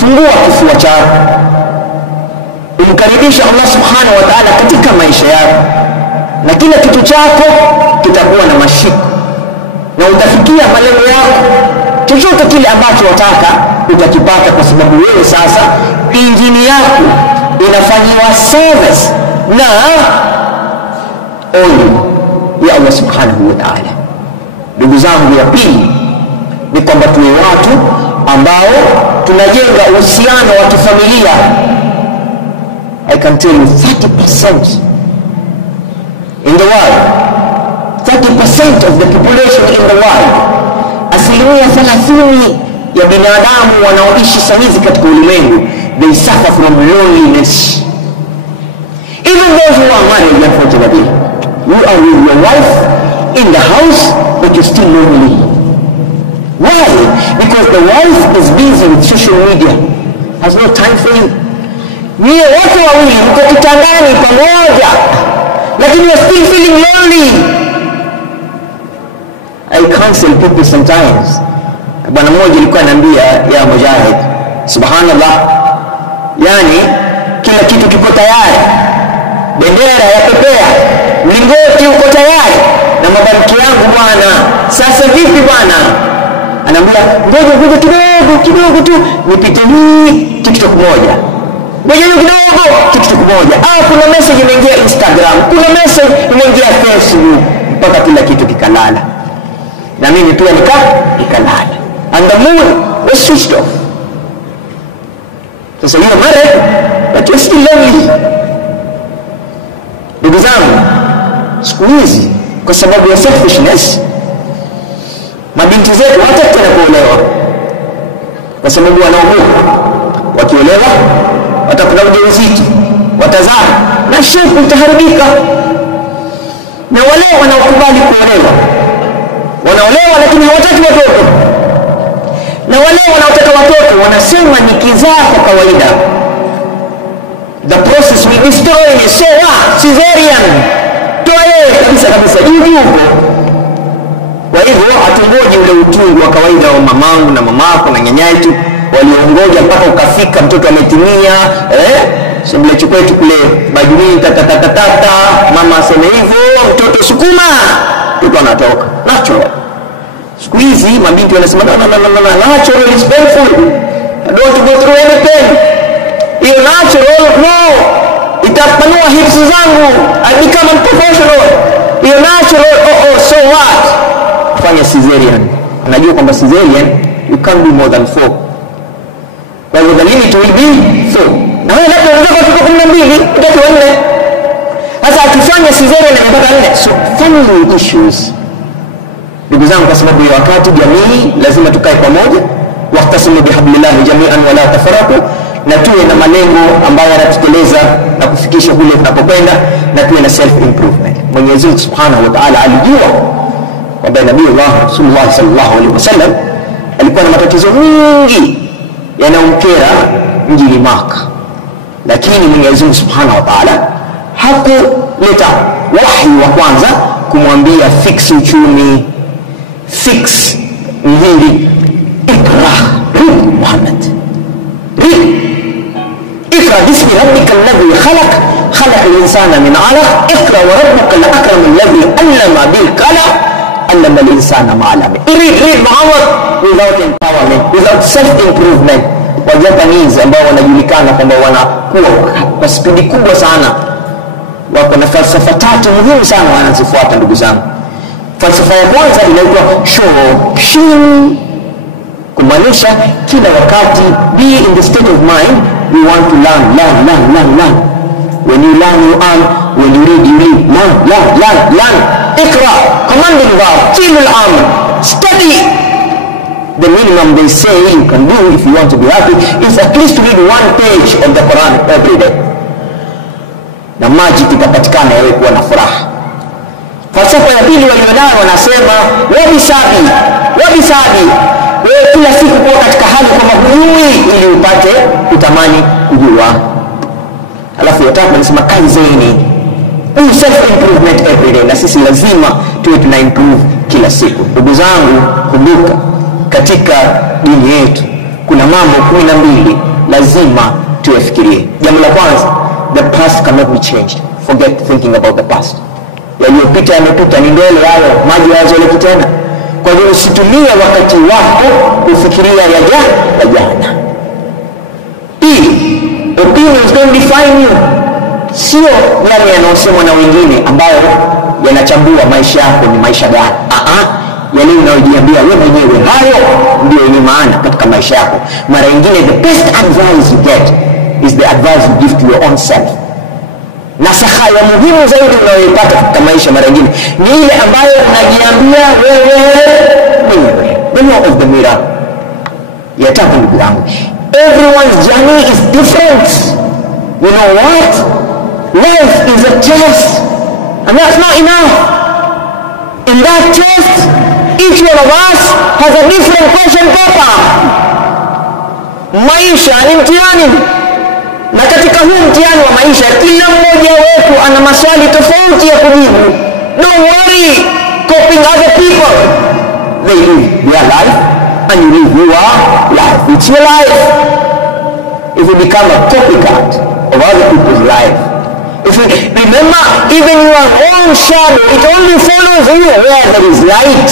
fungua kifua chako, umkaribisha Allah subhanahu wa ta'ala katika maisha yako, na kila kitu chako kitakuwa na mashiko na utafikia malengo yako. Chochote kile ambacho wataka utakipata, kwa sababu wewe sasa injini yako inafanyiwa service na oil ya Allah subhanahu wa ta'ala. Ndugu zangu, ya pili ni kwamba tuwe watu ambao tunajenga uhusiano wa kifamilia. I can tell you 30% in the world, 30% of the population in the world, asilimia 30 ya binadamu wanaoishi saizi katika ulimwengu, they suffer from loneliness. Even those who are married, unfortunately, you are with your wife in the house, but you're still lonely. Why? Because the wife is busy with social media, has no time for you. Niye watu wawili mko kitandani pamoja, lakini you're still feeling lonely. I counsel people sometimes. Bwana mmoja alikuwa ananiambia, ya Mujahid, subhanallah, yani kila kitu kiko tayari, bendera ya pepea, mlingoti uko tayari, na mabariki yangu bwana, sasa vipi bwana? Anambia ngoja kidogo tu nipite hii TikTok moja, ngoja kidogo TikTok moja, kuna message imeingia Instagram, kuna message imeingia Facebook, mpaka kila kitu kikalala, na mimi pia nikalala, and the moon was switched off. Sasa you're married but you're still lonely. Ndugu zangu, siku hizi kwa sababu ya selfishness, mabinti zetu hataki tena kuolewa, kwa sababu wanaogopa wakiolewa watakula ujauzito, watazaa na shepu itaharibika. Na wale wanaokubali kuolewa wanaolewa lakini hawataki watoto, na wale wanaotaka watoto wanasema nikizaa kwa kawaida the process will destroy me, so cesarean, toe kabisa juju. Kwa hivyo hatungoji ule utungu wa kawaida wa mamangu na mamako na nyanyaitu waliongoja mpaka ukafika mtoto ametimia, sebule chukwetu kule bajuni tata mama aseme hivyo, mtoto sukuma, mtoto anatoka natural. Siku hizi mabinti wanasema no, natural is painful, I don't want to go through anything. Hiyo natural, no, itapanua hips zangu, I become unprofessional. Hiyo natural, so what? Fanya cesarean. Unajua kwamba cesarean you can't do more than 4. Kwa hivyo the limit will be 4. Na wewe labda unataka kutoka 12, utaki 4. Sasa akifanya cesarean mpaka 4, so family issues. Ndugu zangu, kwa sababu ya wakati, jamii lazima tukae pamoja, waqtasimu bihablillahi jami'an wala tafarraqu, na tuwe na malengo ambayo yanatuteleza na kufikisha kule tunapokwenda, na tuwe na self improvement. Mwenyezi Mungu Subhanahu wa Ta'ala alijua kwamba Nabii Allah Rasulullah sallallahu alaihi wasallam alikuwa na matatizo mengi yanayomkera mjini Maka, lakini Mwenyezi Mungu Subhanahu wa Ta'ala hakuleta wahi wa kwanza kumwambia fix uchumi, fix mhili, ikra Muhammad, ikra bismi rabbika alladhi خلق الإنسان من علق اقرأ وربك الأكرم الذي علم بالقلم علم الإنسان ما علم. Read Muhammad without empowerment, without self-improvement. wa Japanese ambao wanajulikana kwamba wanakuwa kwa spidi kubwa sana. Wako na falsafa tatu muhimu sana wanazifuata ndugu zangu. Falsafa ya kwanza inaitwa Shoshin, kumaanisha kila wakati be in the state of mind we want to learn. When you learn you earn, when you read you read. Learn. Ikra, commanding verb, fi'l al-amr, study. The minimum they say you can do if you want to be happy is at least to read one page of the Quran every day. Na maji itapatikana wewe kuwa na furaha. Falsafa ya pili walionayo wanasema wabisabi. Wewe kila siku kuwa katika hali kama hujui ili upate kutamani kujua. Alafu ya tatu wanasema kaizeni, self improvement every day. Na sisi lazima tuwe tuna improve kila siku. Ndugu zangu, kumbuka katika dini yetu kuna mambo 12 lazima tuyafikirie. Jambo la kwanza, the past cannot be changed. Forget thinking about the past. Yaliyopita yamepita, ni ndele hayo, maji hayazoleki tena. Kwa hiyo usitumie wakati wako kufikiria ya jana. Opinions don't define you. Sio yale yanayosemwa na wengine ambayo yanachambua maisha yako ni maisha gani. Yale unayojiambia wewe mwenyewe, hayo ndio yenye maana katika maisha yako. Mara nyingine the best advice you get is the advice you give to your own self. Nasaha ya muhimu zaidi unayoipata katika maisha mara nyingine ni ile ambayo unajiambia wewe mwenyewe. The law of the mirror. Yataka ndugu yangu, everyone's journey is different. You know what? Life is a test, and that's not enough. In that test, each one of us has a different question paper. Maisha ni mtihani, na katika huu mtihani wa maisha kila mmoja wetu ana maswali tofauti ya kujibu. Don't worry copying other people. They live their life and you live your life. It's your life. If you become a copycat of other people's life, if you remember, even your own shadow, it only follows you where there is light.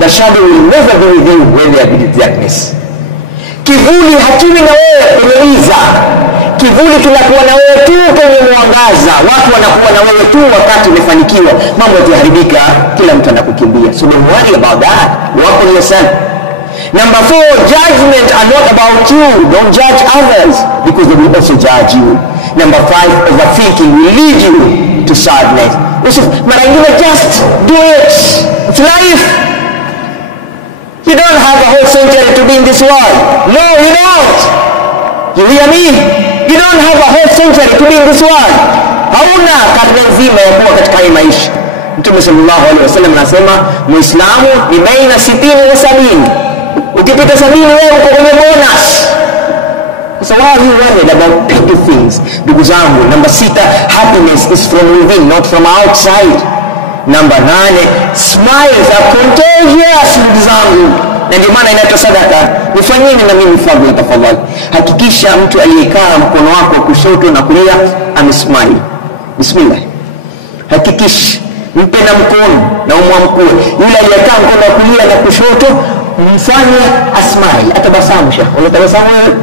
The shadow will never be with you where there is darkness. Kivuli hakiwi na wewe kwenye giza. Kivuli kinakuwa na wewe tu kwenye mwangaza. Watu wanakuwa na wewe tu wakati umefanikiwa. Mambo yakiharibika, kila mtu anakukimbia. So don't worry about that. Work on yourself. Number 4, judgment are not about you. Don't judge others because they will also judge you. Number 5, overthinking will lead you to sadness. Mara nyingine just do it. It's life. You don't have a whole century to be in this world. No, you don't. You hear me? You don't have a whole century to be in this world. Hauna karne nzima ya kuwa katika hii maisha. Mtume sallallahu alaihi wasallam anasema Muislamu ni baina 60 na 70. Ukipita 70 wewe uko kwenye bonus. So why are you worried about petty things? Ndugu zangu, number 6, happiness is from within, not from outside. Number 8, smiles are contagious. Ndugu zangu, na ndio maana inaitwa sadaka. Nifanyeni na mimi fadhila tafadhali. Hakikisha mtu aliyekaa mkono wako kushoto na kulia amesmile. Bismillah. Hakikisha mpe na mkono na umwamkue. Yule aliyekaa mkono wa kulia na kushoto mfanye asmile, atabasamu. Sheikh, unatabasamu wewe?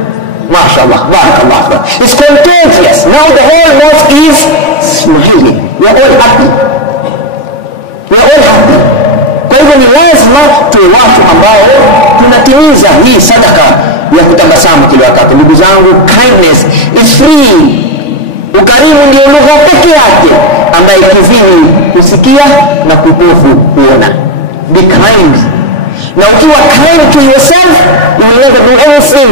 Mashallah, barakallah. It's contagious. Now the whole mosque is smiling. We are all happy. We are all happy. Kwa hivyo ni lazima tuwe watu ambao tunatimiza hii sadaka ya kutabasamu kila wakati. Ndugu zangu, kindness is free. Ukarimu ndio lugha pekee yake ambayo kiziwi kusikia na kipofu kuona. Be kind. Now if you are kind to yourself, you will never do anything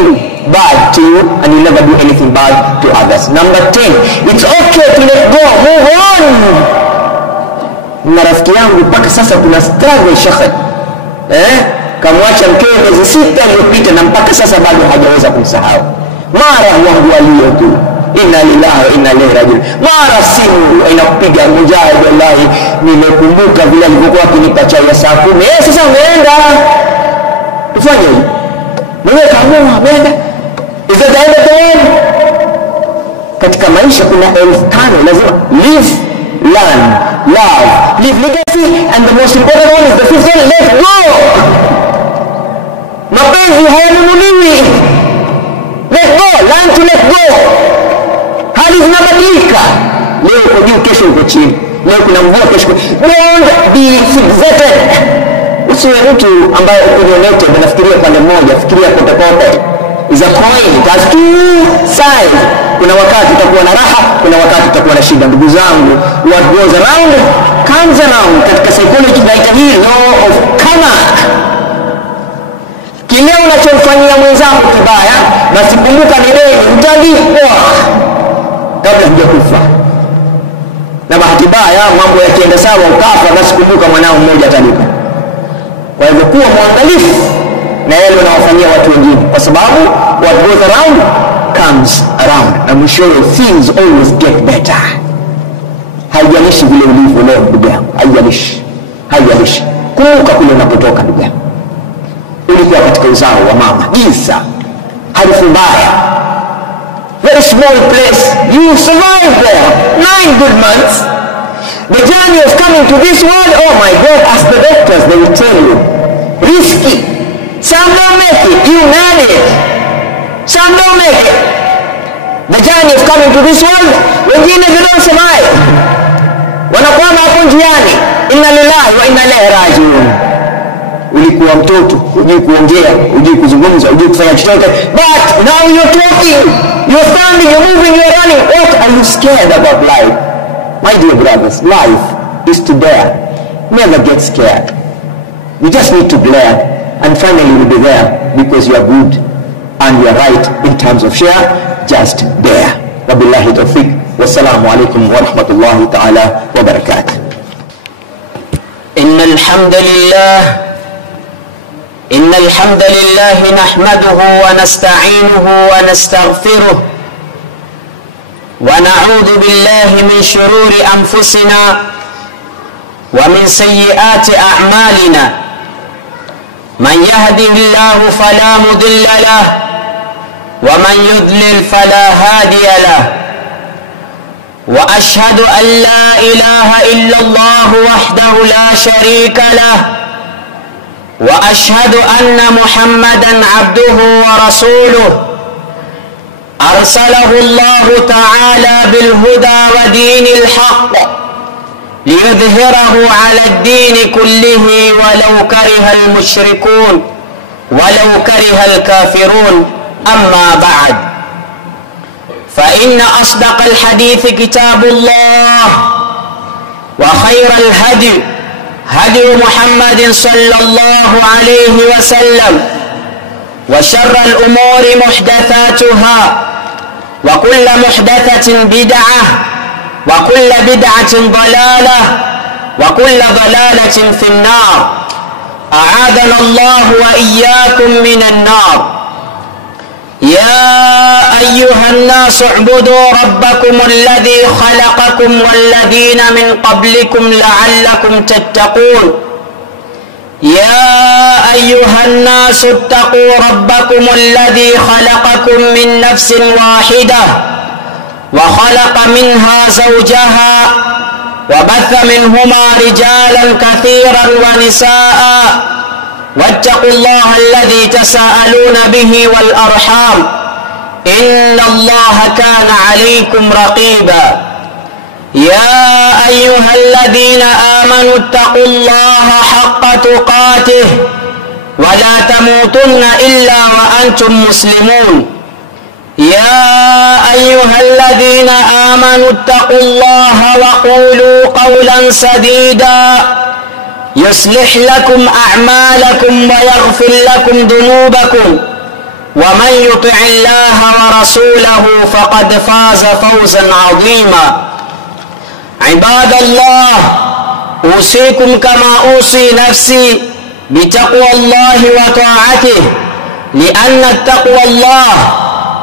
bad to you and you never do anything bad to others. Number 10, it's okay to let go. Move on. Na rafiki yangu mpaka sasa kuna struggle shekhe. Kamwacha mkewe miezi 6 iliyopita na mpaka sasa bado hajaweza kumsahau. Mara wangu walio tu. Inna lillahi wa inna ilaihi rajiun. Mara simu inakupiga Mujahid, wallahi nimekumbuka vile alivyokuwa akinipa chai ya saa 10. Sasa umeenda. Tufanye hivi. Mwenye kaamua ameenda. Is that the end of the world? Katika maisha kuna 5,000 lazima live, learn, love, leave legacy, and the most important one is the 5th one, let go. Mapenzi hayanunuliwi. Let go, learn to let go. Hali zinabadilika. Leo uko juu, kesho uko chini. Leo kuna mvua, kesho. Don't be fixated. Usiwe mtu ambaye opinionated, anafikiria pande moja, fikiria kote kote. Is a coin, it has two sides. Kuna wakati utakuwa na raha, kuna wakati utakuwa na shida. Ndugu zangu, what goes around comes around. Katika psychology tunaita hii law of karma. Kile unachofanyia mwenzako kibaya, basi kumbuka ni deni utalipwa kabla hujakufa. Na bahati mbaya mambo yakienda sawa ukafa, basi kumbuka mwanao mmoja atalipa. Kwa hivyo kuwa mwangalifu na yale unawafanyia watu wengine, kwa sababu what goes around comes around. Na mwishowe things always get better. Haijalishi vile ulivyo leo ndugu yangu, haijalishi. Kumbuka kule unapotoka ndugu yangu. Ulikuwa katika uzao wa mama Isa, harufu mbaya, very small place, you survived there 9 good months. The journey of coming to this world, oh my God, as the doctors they will tell you, risky. Some don't make it, you manage. Some don't make it. The journey of coming to this world, wengine they don't survive, wanakwama hapo njiani. Inna lillahi wa inna ilaihi rajiun. Ulikuwa mtoto, hujui kuongea, hujui kuzungumza, hujui kufanya chochote, but now you're talking, you're standing, you're moving, you're running. What are you scared about life? My dear brothers, life is to dare. Never get scared. You just need to dare, and finally you'll be there because you are good and you are right in terms of share. Just dare. Wabillahi tawfiq. Wassalamu alaikum wa rahmatullahi ta'ala wa barakatuh. إن الحمد لله نحمده ونستعينه ونستغفره ونعوذ بالله من شرور أنفسنا ومن سيئات أعمالنا. من يهده الله فلا مضل له ومن يضلل فلا هادي له. وأشهد أن لا إله إلا الله وحده لا شريك له. وأشهد أن محمدًا عبده ورسوله أرسله الله تعالى بالهدى ودين الحق ليظهره على الدين كله ولو كره المشركون ولو كره الكافرون. أما بعد، فإن أصدق الحديث كتاب الله، وخير الهدي هدي محمد صلى الله عليه وسلم، وشر الأمور محدثاتها، وكل محدثة بدعة، وكل بدعة ضلالة، وكل ضلالة في النار. أعاذنا الله وإياكم من النار. يا أيها الناس اعبدوا ربكم الذي خلقكم والذين من قبلكم لعلكم تتقون. يا أيها الناس اتقوا ربكم الذي خلقكم من نفس واحدة وخلق منها زوجها وبث منهما رجالا كثيرا ونساء، واتقوا الله الذي تساءلون به والأرحام، إن الله كان عليكم رقيبا. يا أيها الذين آمنوا اتقوا الله حق تقاته ولا تموتن إلا وأنتم مسلمون. يا أيها الذين آمنوا اتقوا الله وقولوا قولا سديدا يصلح لكم أعمالكم ويغفر لكم ذنوبكم، ومن يطع الله ورسوله فقد فاز فوزا عظيما. عباد الله، أوصيكم كما أوصي نفسي بتقوى الله وطاعته، لأن التقوى الله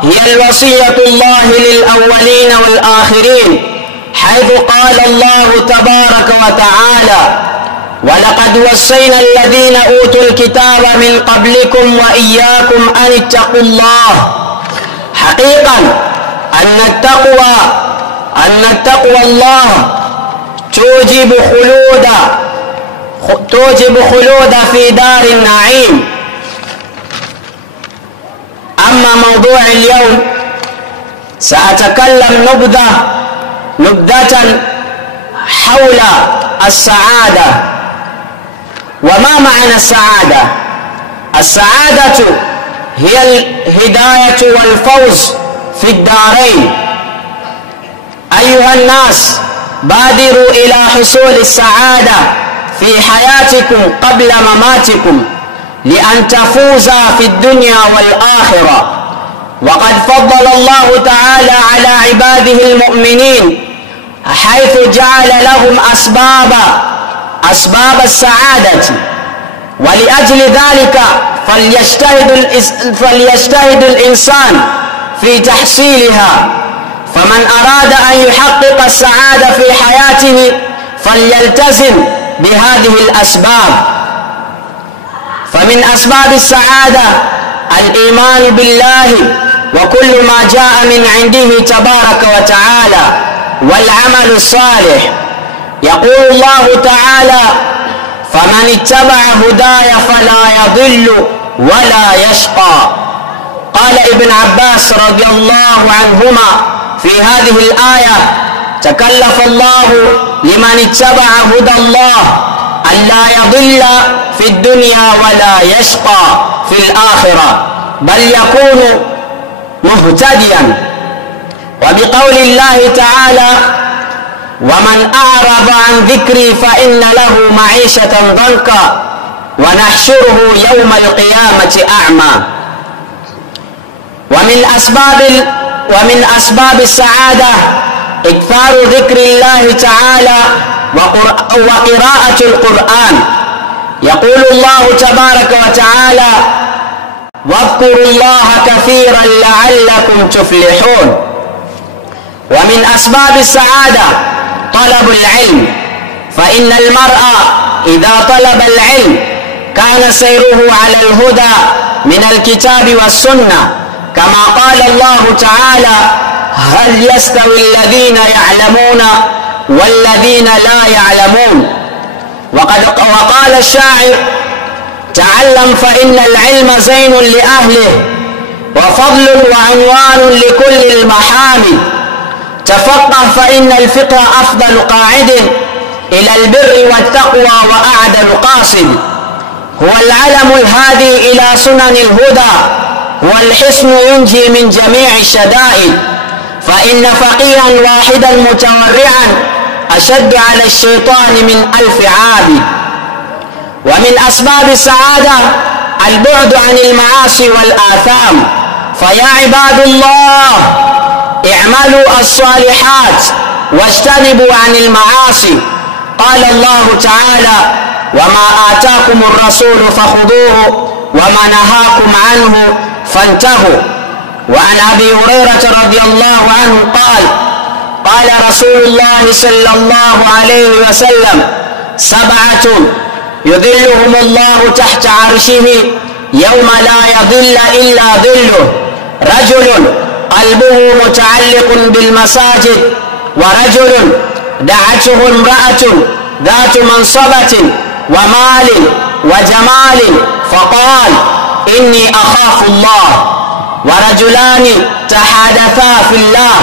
هي الوصية الله للأولين والآخرين، حيث قال الله تبارك وتعالى: ولقد وصينا الذين أوتوا الكتاب من قبلكم وإياكم أن اتقوا الله. حقيقة أن التقوى الله توجب خلود في دار النعيم. أما موضوع اليوم سأتكلم نبذة حول السعادة. وما معنى السعادة؟ السعادة هي الهداية والفوز في الدارين. أيها الناس، بادروا إلى حصول السعادة في حياتكم قبل مماتكم لأن تفوزا في الدنيا والآخرة. وقد فضل الله تعالى على عباده المؤمنين حيث جعل لهم أسباب السعادة، ولأجل ذلك فليجتهد الإنسان في تحصيلها. فمن أراد أن يحقق السعادة في حياته فليلتزم بهذه الأسباب. فمن أسباب السعادة الإيمان بالله وكل ما جاء من عنده تبارك وتعالى والعمل الصالح. يقول الله تعالى: فمن اتبع هداي فلا يضل ولا يشقى. قال ابن عباس رضي الله عنهما في هذه الآية: تكلف الله لمن اتبع هدى الله أن لا يضل في الدنيا ولا يشقى في الآخرة، بل يكون مهتديا. وبقول الله تعالى: ومن أعرض عن ذكري فإن له معيشة ضنكا ونحشره يوم القيامة أعمى. ومن أسباب السعادة إكثار ذكر الله تعالى وقراءة القرآن. يقول الله تبارك وتعالى: واذكروا الله كثيرا لعلكم تفلحون. ومن أسباب السعادة طلب العلم، فإن المرء إذا طلب العلم كان سيره على الهدى من الكتاب والسنة، كما قال الله تعالى: هل يستوي الذين يعلمون والذين لا يعلمون. وقال الشاعر: تعلم فإن العلم زين لأهله وفضل وعنوان لكل المحامد. تفقه فإن الفقه أفضل قاعد إلى البر والتقوى وأعدل قاصد. هو العلم الهادي إلى سنن الهدى، هو الحصن ينجي من جميع الشدائد. فإن فقيها واحدا متورعا أشد على الشيطان من 1000 عابد. ومن أسباب السعادة البعد عن المعاصي والآثام. فيا عباد الله، اعملوا الصالحات واجتنبوا عن المعاصي. قال الله تعالى: وما آتاكم الرسول فخذوه وما نهاكم عنه فانتهوا. وعن أبي هريرة رضي الله عنه قال رسول الله صلى الله عليه وسلم: 7 يظلهم الله تحت عرشه يوم لا يظل إلا ظله: رجل قلبه متعلق بالمساجد، ورجل دعته امرأة ذات منصبة ومال وجمال فقال: إني أخاف الله. ورجلان تحادثا في الله،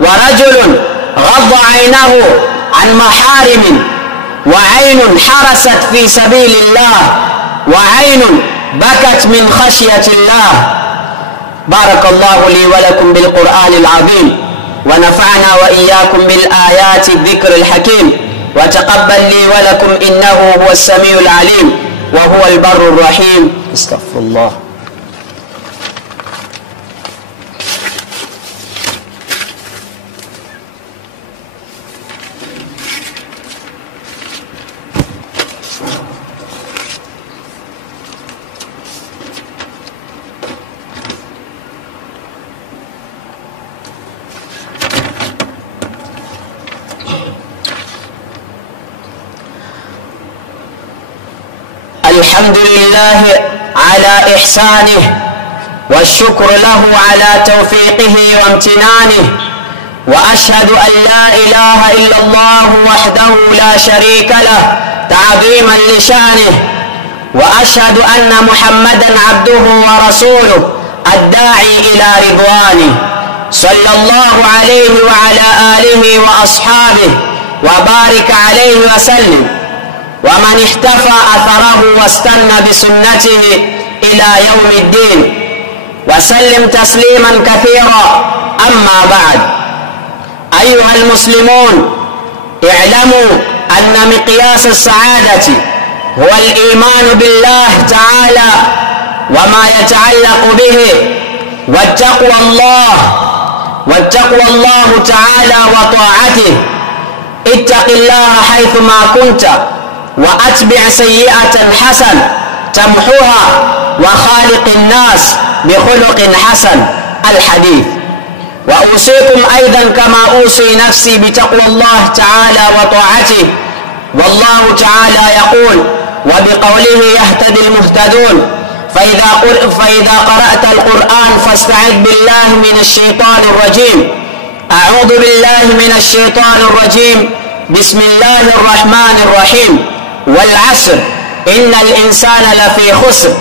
ورجل غض عينه عن محارم، وعين حرست في سبيل الله، وعين بكت من خشية الله. بارك الله لي ولكم بالقرآن العظيم، ونفعنا وإياكم بالآيات الذكر الحكيم، وتقبل لي ولكم إنه هو السميع العليم وهو البر الرحيم. استغفر الله. الحمد لله على إحسانه، والشكر له على توفيقه وامتنانه، وأشهد أن لا إله إلا الله وحده لا شريك له تعظيما لشانه، وأشهد أن محمدا عبده ورسوله الداعي إلى رضوانه، صلى الله عليه وعلى آله وأصحابه وبارك عليه وسلم، ومن احتفى أثره واستنى بسنته إلى يوم الدين، وسلم تسليما كثيرا. أما بعد، أيها المسلمون، اعلموا أن مقياس السعادة هو الإيمان بالله تعالى وما يتعلق به، والتقوى الله تعالى وطاعته. اتق الله حيثما كنت، وأتبع سيئة حسن تمحوها، وخالق الناس بخلق حسن. الحديث. وأوصيكم أيضا كما أوصي نفسي بتقوى الله تعالى وطاعته. والله تعالى يقول: وبقوله يهتدي المهتدون. فإذا قرأت القرآن فاستعذ بالله من الشيطان الرجيم. أعوذ بالله من الشيطان الرجيم. بسم الله الرحمن الرحيم. والعصر إن الإنسان لفي خسر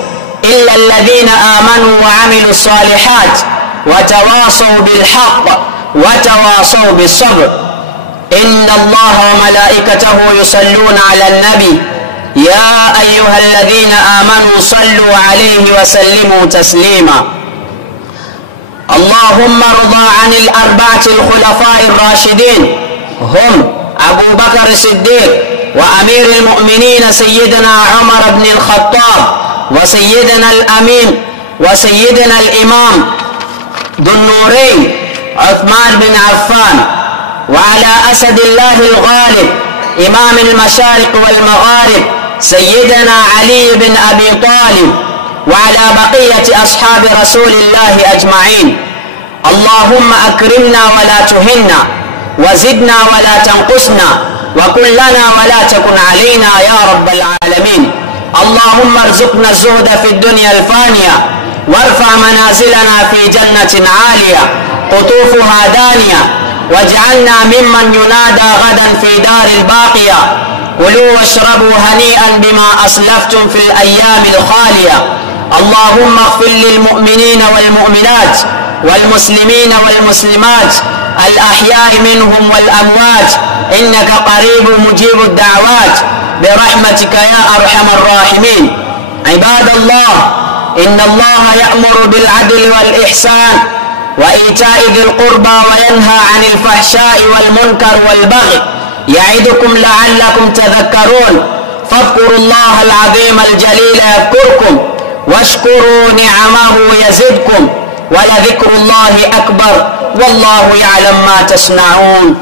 إلا الذين آمنوا وعملوا الصالحات وتواصوا بالحق وتواصوا بالصبر. إن الله وملائكته يصلون على النبي يا أيها الذين آمنوا صلوا عليه وسلموا تسليما. اللهم ارضى عن الأربعة الخلفاء الراشدين، هم أبو بكر الصديق وأمير المؤمنين سيدنا عمر بن الخطاب، وسيدنا الأمين وسيدنا الإمام ذو النورين عثمان بن عفان، وعلى أسد الله الغالب إمام المشارق والمغارب سيدنا علي بن أبي طالب، وعلى بقية أصحاب رسول الله أجمعين. اللهم أكرمنا ولا تهنا، وزدنا ولا تنقصنا، وكن لنا ولا تكن علينا يا رب العالمين. اللهم ارزقنا الزهد في الدنيا الفانية، وارفع منازلنا في جنة عالية قطوفها دانية، واجعلنا ممن ينادى غدا في دار الباقية: كلوا واشربوا هنيئا بما أسلفتم في الأيام الخالية. اللهم اغفر للمؤمنين والمؤمنات والمسلمين والمسلمات الأحياء منهم والأموات، إنك قريب مجيب الدعوات برحمتك يا أرحم الراحمين. عباد الله، إن الله يأمر بالعدل والإحسان وإيتاء ذي القربى وينهى عن الفحشاء والمنكر والبغي، يعظكم لعلكم تذكرون. فاذكروا الله العظيم الجليل يذكركم، واشكروا نعمه يزدكم، ولذكر الله أكبر، والله يعلم ما تصنعون.